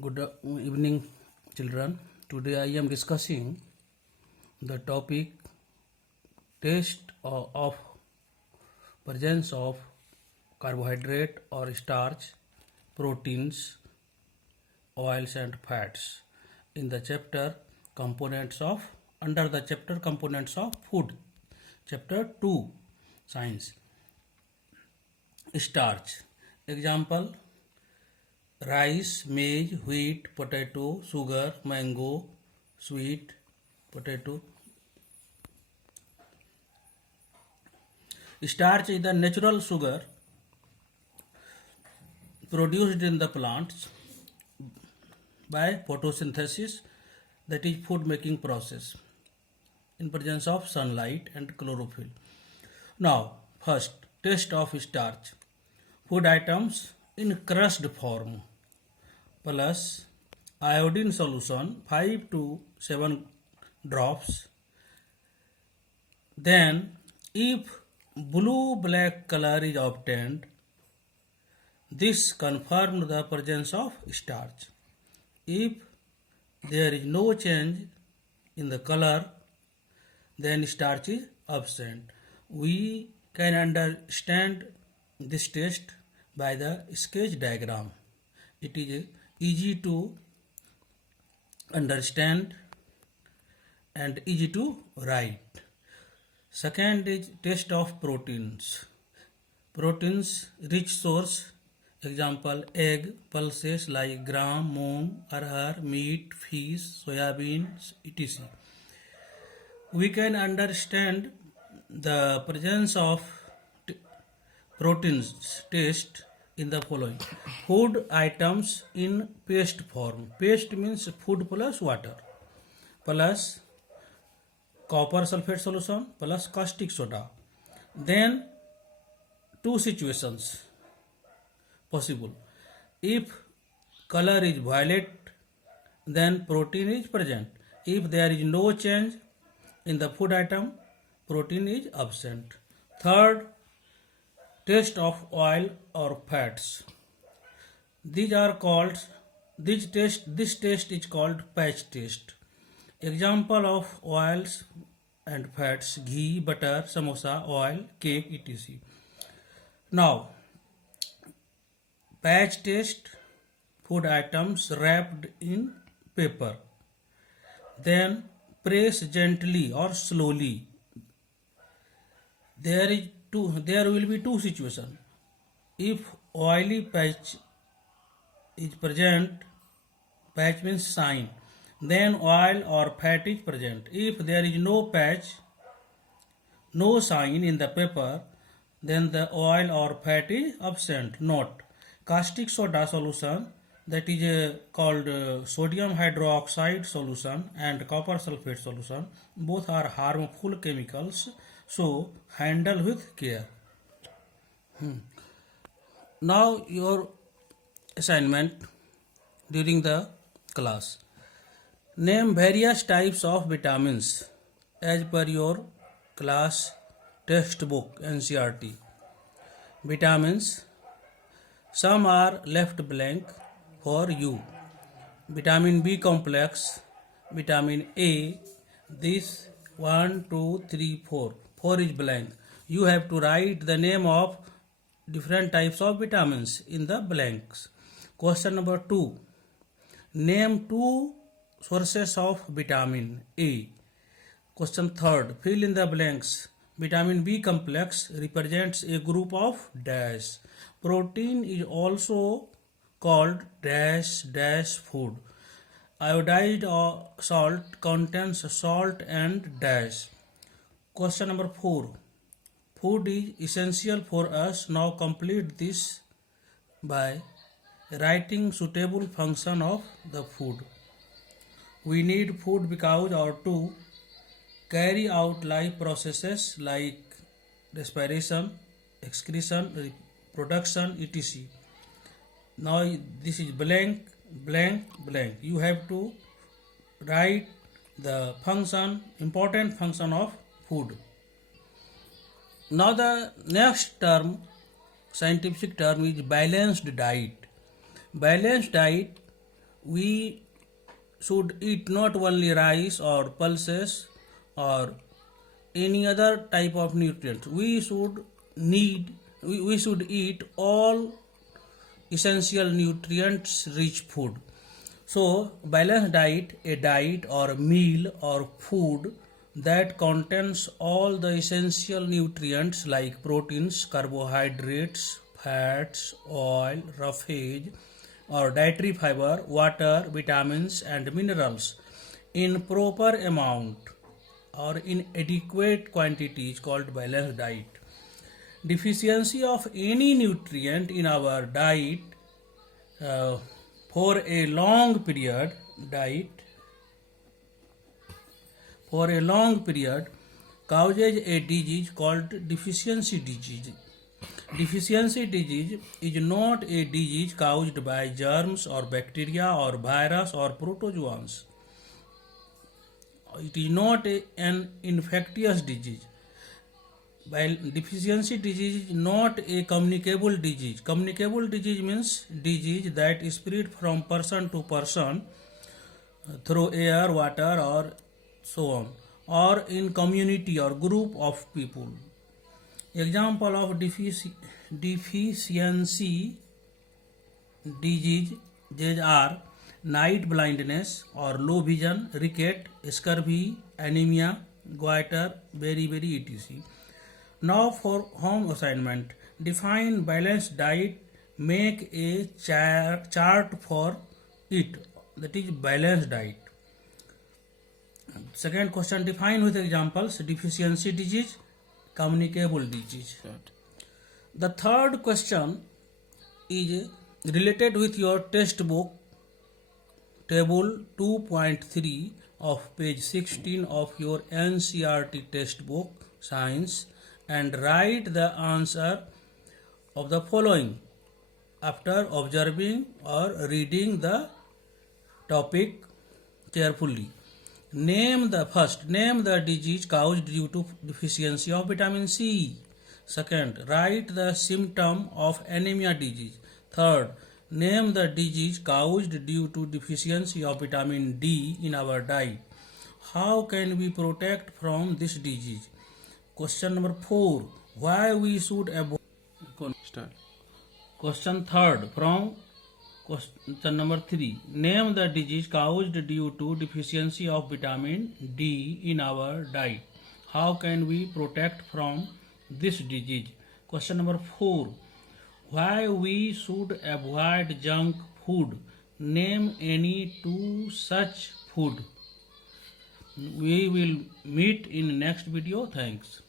Good evening, children. Today I am discussing the topic taste of presence of carbohydrate or starch, proteins, oils and fats in the chapter components of under the chapter components of food. Chapter 2 Science. Starch. Example: rice, maize, wheat, potato, sugar, mango, sweet potato. Starch is the natural sugar produced in the plants by photosynthesis, that is food making process, in presence of sunlight and chlorophyll. Now, first, taste of starch. Food items in crushed form plus iodine solution 5 to 7 drops. Then, if blue black color is obtained, this confirms the presence of starch. If there is no change in the color, then starch is absent. We can understand this test by the sketch diagram. It is easy to understand and easy to write. Second is test of proteins. Proteins rich source, example egg, pulses like gram, moong, arhar, meat, fish, soybean, etc. We can understand the presence of proteins taste in the following: food items in paste form. Paste means food plus water plus copper sulfate solution plus caustic soda. Then two situations possible. If color is violet, then protein is present. If there is no change in the food item, protein is absent. Third, taste of oil or fats. These are called this test is called patch test. Example of oils and fats: ghee, butter, samosa, oil, cake, etc. Now, patch test: food items wrapped in paper. Then press gently or slowly. There will be two situations. If oily patch is present, patch means sign, then oil or fat is present. If there is no patch, no sign in the paper, then the oil or fat is absent. Note: caustic soda solution, that is called sodium hydroxide solution, and copper sulfate solution, both are harmful chemicals, so handle with care. Now your assignment during the class: name various types of vitamins as per your class textbook NCERT. Vitamins, some are left blank for you. Vitamin B complex, vitamin A, this 1, 2, 3, 4. 4 is blank. You have to write the name of different types of vitamins in the blanks. Question number 2. Name 2 sources of vitamin A. Question 3. Fill in the blanks. Vitamin B complex represents a group of dash. Protein is also called dash dash food. Iodized salt contains salt and dash. Question number 4. Food is essential for us. Now complete this by writing suitable function of the food. We need food because or to carry out life processes like respiration, excretion, reproduction, etc. Now this is blank, blank, blank. You have to write the function, important function of food. Now the next term, scientific term, is balanced diet. Balanced diet, we should eat not only rice or pulses or any other type of nutrients. We should eat all essential nutrients rich food. So balanced diet, a diet or meal or food that contains all the essential nutrients like proteins, carbohydrates, fats, oil, roughage or dietary fiber, water, vitamins and minerals in proper amount or in adequate quantity is called balanced diet. Deficiency of any nutrient in our diet for a long period causes a disease called deficiency disease. Deficiency disease is not a disease caused by germs or bacteria or virus or protozoans. It is not an infectious disease. While deficiency disease is not a communicable disease. Communicable disease means disease that is spread from person to person through air, water or so on, or in community or group of people. Example of deficiency diseases are night blindness or low vision, ricket, scurvy, anemia, goiter, beriberi, etc. Now for home assignment, define balanced diet, make a chart for it, that is balanced diet. Second question, define with examples deficiency disease, communicable disease. The third question is related with your textbook, table 2.3 of page 16 of your NCERT textbook, science, and write the answer of the following after observing or reading the topic carefully. Name the disease caused due to deficiency of vitamin C. Second, write the symptom of anemia disease. Third, name the disease caused due to deficiency of vitamin D in our diet. How can we protect from this disease? Question number 4. Why we should avoid. Question third from question number 3. Name the disease caused due to deficiency of vitamin D in our diet. How can we protect from this disease? Question number 4. Why we should avoid junk food. Name any 2 such food. We will meet in next video. Thanks.